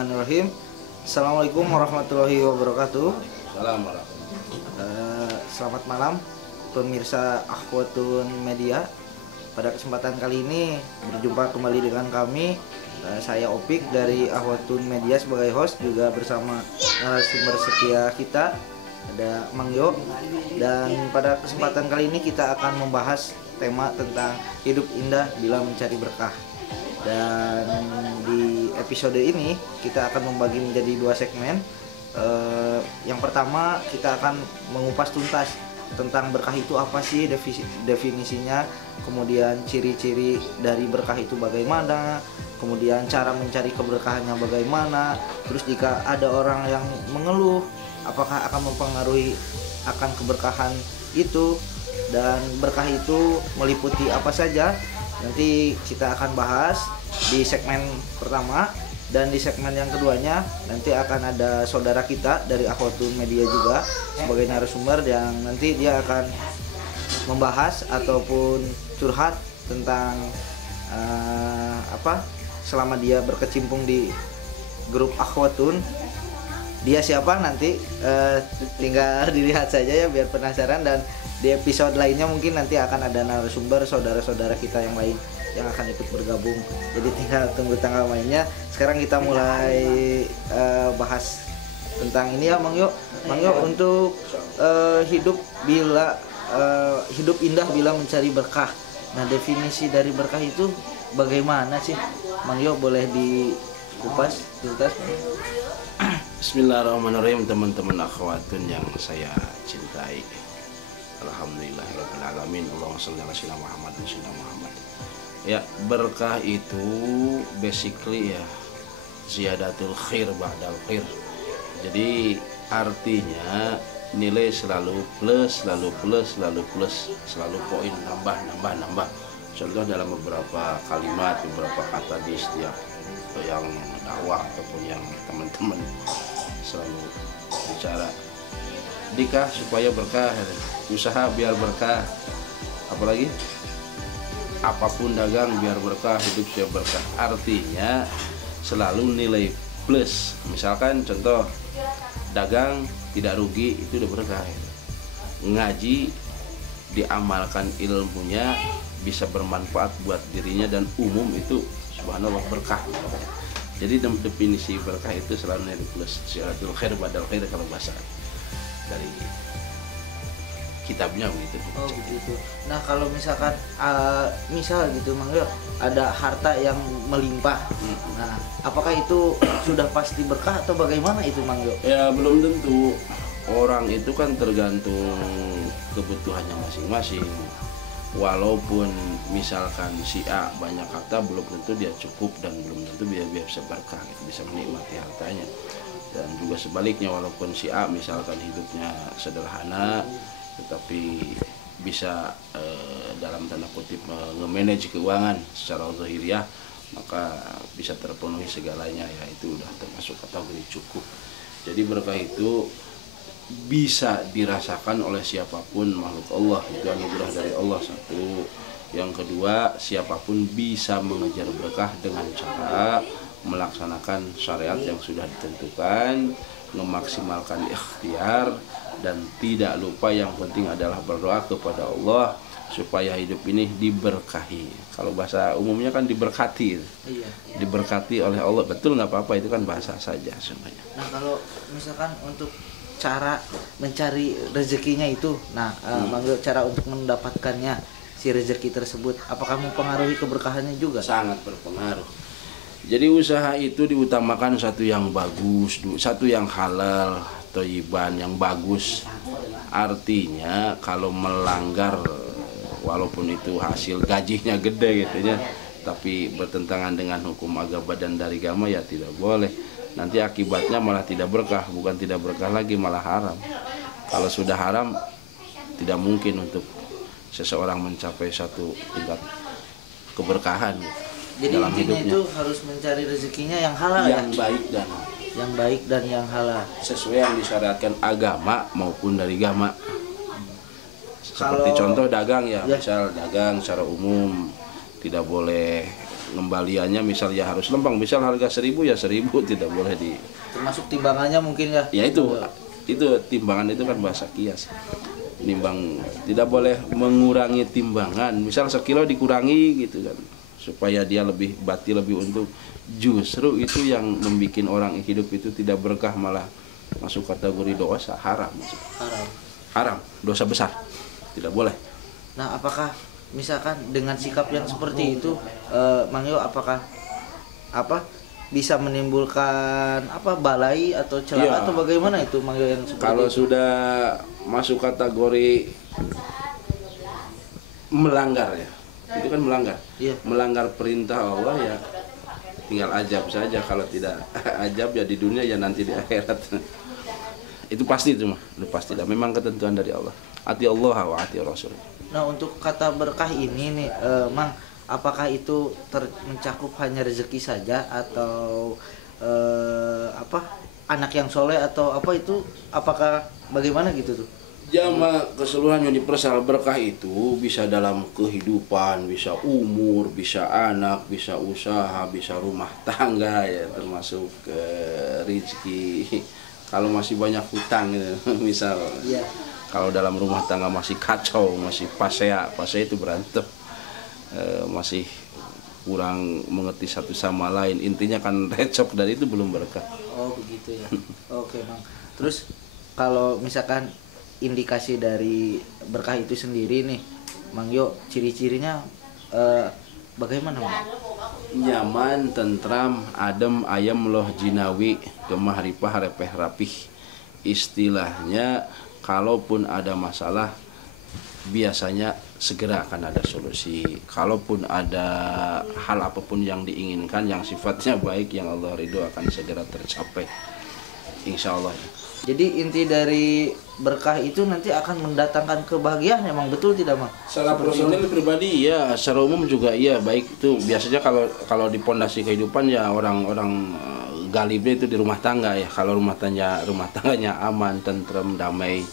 Bismillahirrahmanirrahim. Assalamualaikum warahmatullahi wabarakatuh. Selamat malam pemirsa Akhwatun Media. Pada kesempatan kali ini berjumpa kembali dengan kami. Saya Opik dari Akhwatun Media sebagai host, juga bersama narasumber setia kita ada Mang Yo. Dan pada kesempatan kali ini kita akan membahas tema tentang hidup indah bila mencari berkah. Dan di episode ini kita akan membagi menjadi dua segmen. Yang pertama kita akan mengupas tuntas tentang berkah itu apa sih, definisinya, kemudian ciri-ciri dari berkah itu bagaimana, kemudian cara mencari keberkahannya bagaimana. Terus jika ada orang yang mengeluh, apakah akan mempengaruhi akan keberkahan itu, dan berkah itu meliputi apa saja. Nanti kita akan bahas di segmen pertama, dan di segmen yang keduanya nanti akan ada saudara kita dari Akhwatun Media juga sebagai narasumber, yang nanti dia akan membahas ataupun curhat tentang selama dia berkecimpung di grup Akhwatun. Dia siapa nanti tinggal dilihat saja ya, biar penasaran. Dan di episode lainnya mungkin nanti akan ada narasumber saudara-saudara kita yang lain yang akan ikut bergabung. Jadi tinggal tunggu tanggal mainnya. Sekarang kita mulai bahas tentang ini ya, Mang Yo. Mang Yo, untuk hidup indah bila mencari berkah. Nah, definisi dari berkah itu bagaimana sih, Mang Yo? Boleh dikupas tuntas? Bismillahirrahmanirrahim, teman-teman akhwatun yang saya cintai. Alhamdulillahirrahmanirrahim. Allahumma sholli ala sayyidina Muhammad wa sayyidina Muhammad. Ya, berkah itu basically ya ziyadatul khair ba'dal khair. Jadi artinya nilai selalu plus, selalu plus, selalu plus, selalu poin nambah. Contoh dalam beberapa kalimat, beberapa kata di setiap yang dakwah ataupun yang teman-teman selalu bicara, nikah supaya berkah, usaha biar berkah, apalagi apapun dagang biar berkah, hidup supaya berkah. Artinya selalu nilai plus. Misalkan contoh dagang tidak rugi, itu udah berkah. Ngaji diamalkan ilmunya bisa bermanfaat buat dirinya dan umum, itu subhanallah berkah. Jadi definisi berkah itu selalu nilai plus, ziyadatul khair ba'dal khair kalau bahasa dari kitabnya begitu. Oh begitu. Nah, kalau misalkan misal gitu Mang Yo, ada harta yang melimpah. Nah, apakah itu sudah pasti berkah atau bagaimana itu, Mang Yo? Ya belum tentu. Orang itu kan tergantung kebutuhannya masing-masing. Walaupun misalkan si A banyak harta, belum tentu dia cukup dan belum tentu dia bisa berkah, bisa menikmati hartanya. Dan juga sebaliknya, walaupun si A misalkan hidupnya sederhana tetapi bisa dalam tanda kutip nge-manage keuangan secara zahiriah, maka bisa terpenuhi segalanya, ya itu udah termasuk kategori cukup. Jadi berkah itu bisa dirasakan oleh siapapun makhluk Allah, itu anugerah dari Allah, satu. Yang kedua, siapapun bisa mengejar berkah dengan cara melaksanakan syariat yang sudah ditentukan, memaksimalkan ikhtiar, dan tidak lupa yang penting adalah berdoa kepada Allah supaya hidup ini diberkahi. Kalau bahasa umumnya kan diberkati. Iya. Diberkati oleh Allah, betul, nggak apa-apa, itu kan bahasa saja sebenarnya. Nah, kalau misalkan untuk cara mencari rezekinya itu, nah Mang Yo, cara untuk mendapatkannya si rezeki tersebut, apakah mempengaruhi keberkahannya juga? Sangat berpengaruh. Jadi usaha itu diutamakan satu yang bagus, satu yang halal, thayyiban, yang bagus. Artinya kalau melanggar, walaupun itu hasil gajinya gede gitu ya, tapi bertentangan dengan hukum agama dan dari agama, ya tidak boleh. Nanti akibatnya malah tidak berkah, bukan tidak berkah lagi, malah haram. Kalau sudah haram, tidak mungkin untuk seseorang mencapai satu tingkat keberkahan. Jadi dalam intinya hidupnya. Itu harus mencari rezekinya yang halal, yang ya? baik dan yang halal, sesuai yang disyariatkan agama maupun dari agama. Seperti contoh dagang ya, misal dagang secara umum tidak boleh pengembaliannya misal ya harus lempang, misal harga 1.000 ya 1.000, tidak boleh di. Termasuk timbangannya mungkin ya. Ya itu timbangan itu kan bahasa kias. Nimbang tidak boleh mengurangi timbangan. Misal 1 kilo dikurangi gitu kan, supaya dia lebih bati lebih untung. Justru itu yang membuat orang hidup itu tidak berkah, malah masuk kategori dosa haram. Haram, dosa besar. Tidak boleh. Nah, apakah misalkan dengan sikap yang seperti itu, Mang Yo, apakah bisa menimbulkan balai atau celaka atau bagaimana itu Mang Yo yang seperti kalau itu? Sudah masuk kategori melanggar ya, itu kan melanggar. Iya. Melanggar perintah Allah ya tinggal ajab saja, kalau tidak ajab ya di dunia ya nanti di akhirat. Itu pasti, itu pasti dah, memang ketentuan dari Allah. Ati Allah wa ati Rasul. Nah, untuk kata berkah ini nih, Mang, apakah itu mencakup hanya rezeki saja atau anak yang soleh atau itu, apakah bagaimana gitu tuh? Jama keseluruhan yang dipersal berkah itu bisa dalam kehidupan, bisa umur, bisa anak, bisa usaha, bisa rumah tangga ya, termasuk rezeki. Kalau masih banyak hutang gitu, misal kalau dalam rumah tangga masih kacau, masih pasea itu berantem, masih kurang mengerti satu sama lain, intinya kan recok, dan itu belum berkah. Oh begitu ya. Oke Bang. Terus kalau misalkan indikasi dari berkah itu sendiri nih, Mang Yo, ciri-cirinya bagaimana Mang? Nyaman, tentram, adem, ayam, loh jinawi, gemah ripah, repeh rapih. Istilahnya kalaupun ada masalah biasanya segera akan ada solusi. Kalaupun ada hal apapun yang diinginkan yang sifatnya baik, yang Allah ridho, akan segera tercapai, insya Allah. Jadi inti dari berkah itu nanti akan mendatangkan kebahagiaan, emang betul tidak Mang? Secara personil pribadi ya, secara umum juga iya, baik itu biasanya kalau di pondasi kehidupan ya orang-orang galibnya itu di rumah tangga ya. Kalau rumah tangganya aman, tentrem, damai,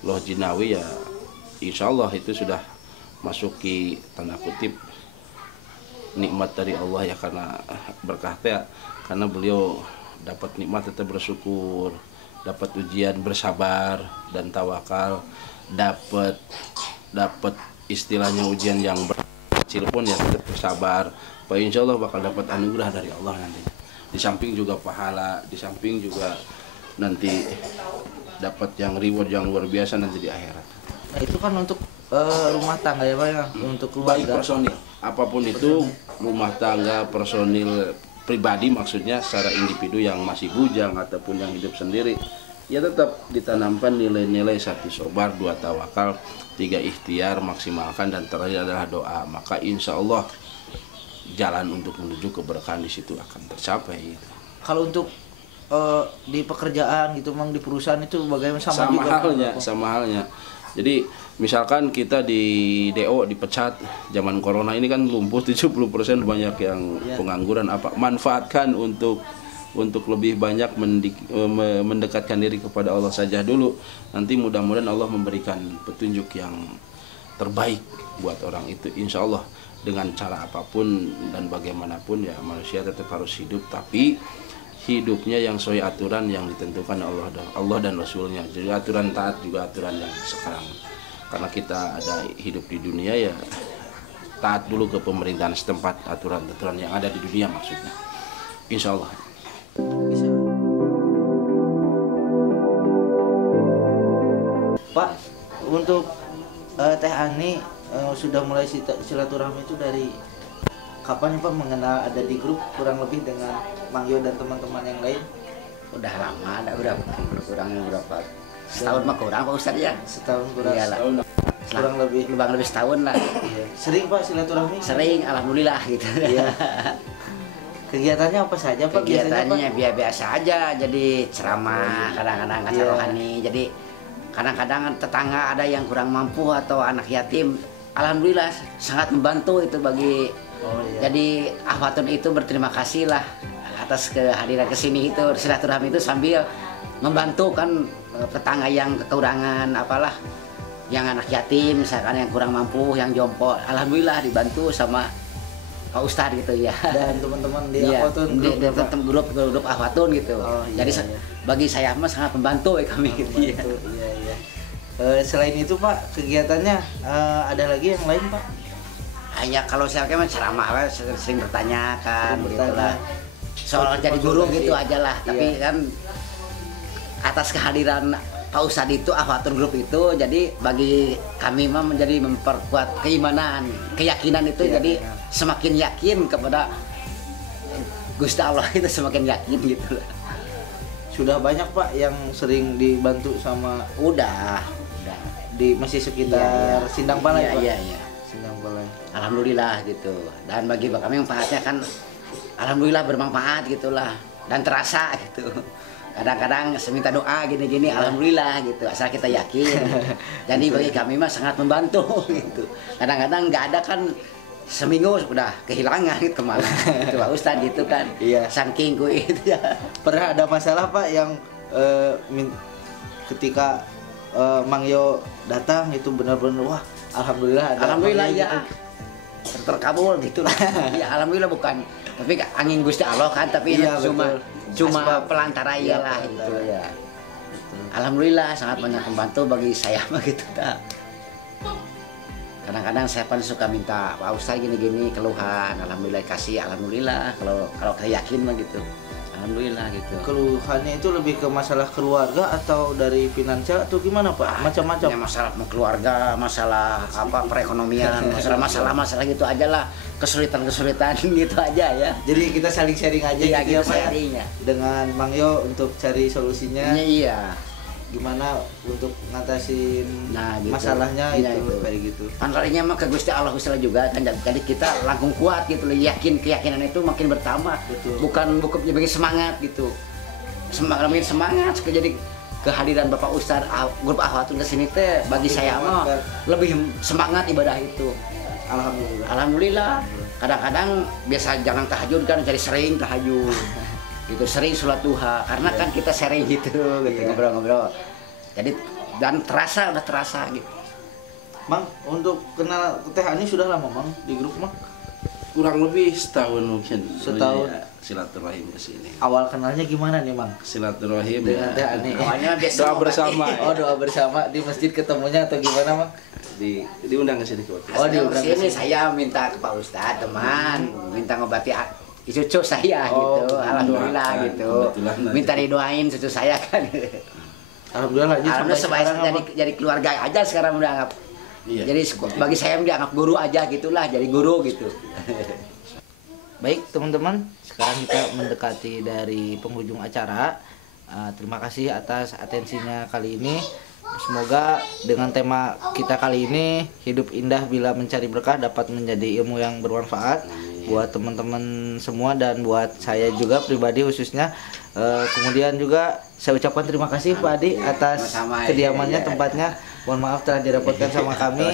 loh jinawi ya, insya Allah itu sudah masuki tanda kutip nikmat dari Allah ya, karena berkah ya, karena beliau dapat nikmat tetap bersyukur, dapat ujian bersabar dan tawakal, dapat istilahnya ujian yang kecil pun ya tetap bersabar, Pak, insya Allah bakal dapat anugerah dari Allah nanti. Di samping juga pahala, di samping juga nanti dapat yang reward yang luar biasa nanti di akhirat. Nah itu kan untuk rumah tangga ya Pak ya, untuk Baik keluarga. personil, apapun itu, rumah tangga, personil pribadi maksudnya, secara individu yang masih bujang ataupun yang hidup sendiri, ya tetap ditanamkan nilai-nilai 1 sobar, 2 tawakal, 3 ikhtiar, maksimalkan, dan terakhir adalah doa. Maka insya Allah jalan untuk menuju keberkahan di situ akan tercapai. Kalau untuk di pekerjaan gitu Mang, di perusahaan itu bagaimana? Sama halnya. Jadi misalkan kita di DO dipecat, zaman corona ini kan lumpuh 70%, banyak yang pengangguran. Manfaatkan untuk lebih banyak mendekatkan diri kepada Allah saja dulu. Nanti mudah-mudahan Allah memberikan petunjuk yang terbaik buat orang itu, insya Allah. Dengan cara apapun dan bagaimanapun ya, manusia tetap harus hidup, tapi hidupnya yang sesuai aturan yang ditentukan Allah dan Rasulnya. Jadi aturan taat juga aturan yang sekarang, karena kita ada hidup di dunia ya, taat dulu ke pemerintahan setempat, aturan-aturan yang ada di dunia maksudnya, insya Allah. Bisa. Pak, untuk Teh Ani sudah mulai silaturahmi itu dari kapan Pak mengenal ada di grup kurang lebih dengan Mang Yo dan teman-teman yang lain? Udah lama, ada berapa setahun mah kurang Pak Ustadz ya. Setahun kurang. Iyalah. Kurang lebih setahun lah. Iya. Sering Pak silaturahmi? Sering, alhamdulillah gitu. Iya. Kegiatannya apa saja Pak? Kegiatannya biasa aja, jadi ceramah, kadang-kadang acara rohani. Jadi kadang-kadang tetangga ada yang kurang mampu atau anak yatim, alhamdulillah sangat membantu itu bagi. Jadi Ahwatun itu berterima kasih lah atas kehadiran kesini itu, silaturahmi itu sambil membantu kan tetangga yang kekurangan apalah, yang anak yatim misalkan yang kurang mampu, yang jompo, alhamdulillah dibantu sama Pak Ustadz gitu ya. Dan teman-teman di Iya, Ahwatun di grup, Pak. grup Ahwatun gitu. Oh, iya, Jadi iya. bagi saya mah sangat membantu ya kami gitu ya. Membantu, iya, iya. Selain itu Pak, kegiatannya ada lagi yang lain Pak? Ya kalau saya kan ceramah sering bertanya kan Sering gitu bertanya. lah. Soal jadi guru Konsultasi. gitu aja lah. Tapi Iya. kan atas kehadiran Pak Ustadz itu Ahwatun Group itu jadi bagi kami mah menjadi memperkuat keimanan, keyakinan itu Keyakinan. jadi semakin yakin kepada Gusti Allah itu semakin yakin gitu lah. Sudah banyak Pak yang sering dibantu sama Udah. di masih sekitar Iya, iya. Sindang Balai Iya, Pak? iya, iya. Sindang Balai. Alhamdulillah gitu. Dan bagi kami manfaatnya kan alhamdulillah bermanfaat gitulah dan terasa gitu. Kadang-kadang seminta doa gini-gini alhamdulillah gitu asal kita yakin. Jadi bagi kami mah sangat membantu gitu. Kadang-kadang nggak ada kan seminggu sudah kehilangan gitu kemana gitu Pak Ustadz gitu kan. Iya. Saking gue itu ya. Pernah ada masalah Pak yang ketika Mang Yo datang itu benar-benar wah alhamdulillah ada Alhamdulillah Mang Yo ya. gitu. Terkabul gitu lah. Ya alhamdulillah bukan. Tapi angin Gusti Allah kan tapi Iya, cuma betul. cuma Asbab. pelantara Iya, iyalah pelantara. gitu ya. Betul. Alhamdulillah sangat banyak membantu bagi saya mah gitu dah. Kadang-kadang saya pun suka minta Pak Ustadz gini-gini keluhan, alhamdulillah kasih, alhamdulillah kalau saya yakin mah gitu. Alhamdulillah gitu. Keluhannya itu lebih ke masalah keluarga atau dari finansial atau gimana Pak? Macam-macam. Ya, masalah keluarga, masalah apa perekonomian, masalah gitu aja lah, kesulitan-kesulitan gitu aja ya. Jadi kita saling sharing aja Iya, gitu ya gitu Pak ya? sharing ya. Dengan Mang Yo untuk cari solusinya Iya. gimana untuk ngatasin Nah, gitu. masalahnya Iya, itu itu. kayak gitu. Antarinya mah ke Gusti Allah juga kan jadi kita langsung kuat gitu loh, keyakinan itu makin bertambah. Betul. Bukan bagi semangat gitu. Makin semangat jadi kehadiran Bapak Ustadz grup Ahwatun kesini teh bagi saya mah lebih semangat ibadah itu. Alhamdulillah. Alhamdulillah. Kadang-kadang biasa jangan tahajud kan jadi sering tahajud. Gitu sering sholat duha karena kan kita sharing gitu Iya. ngobrol-ngobrol. Jadi dan udah terasa gitu. Mang, untuk kenal Teh Ani sudah lama Mang di grup Mang? Kurang lebih setahun mungkin. Setahun. Ya, silaturahim ke sini. Awal kenalnya gimana nih Mang? Silaturahim Dengan Teh Ani. Awalnya biasa doa bersama. Oh doa bersama di masjid ketemunya atau gimana Mang? Diundang ke sini ke waktu. Oh, di diundang sini ke sini. saya minta ke Pak Ustadz teman, minta ngobati cucu saya Oh, gitu, alhamdulillah kebetulan, gitu. kebetulan aja. Minta didoain cucu saya kan. Alhamdulillah lanjut sampai Alhamdulillah sekarang jadi keluarga aja sekarang udah anggap. Iya. Jadi bagi saya dianggap guru aja gitulah, jadi guru gitu. Baik teman-teman, sekarang kita mendekati dari penghujung acara. Terima kasih atas atensinya kali ini. Semoga dengan tema kita kali ini, hidup indah bila mencari berkah, dapat menjadi ilmu yang bermanfaat buat teman-teman semua dan buat saya juga pribadi khususnya. Kemudian juga saya ucapkan terima kasih Pak Adi atas Sama-sama, kediamannya, iya. tempatnya. Mohon maaf telah direpotkan sama kami.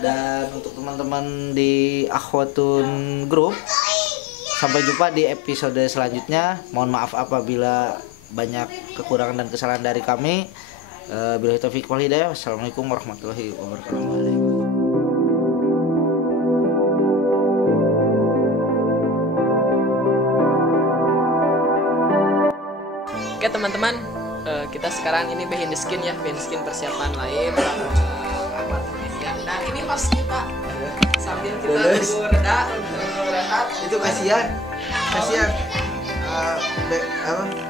Dan untuk teman-teman di Ahwatun Group, sampai jumpa di episode selanjutnya. Mohon maaf apabila banyak kekurangan dan kesalahan dari kami. Billahi taufiq wal hidayah. Wassalamualaikum warahmatullahi wabarakatuh. Oke teman-teman, kita sekarang ini behind the skin ya, behind the skin persiapan live Ahwat Media. Nah ini pas kita sambil kita Lulus. tunggu reda, rehat. Itu kasihan. Apa?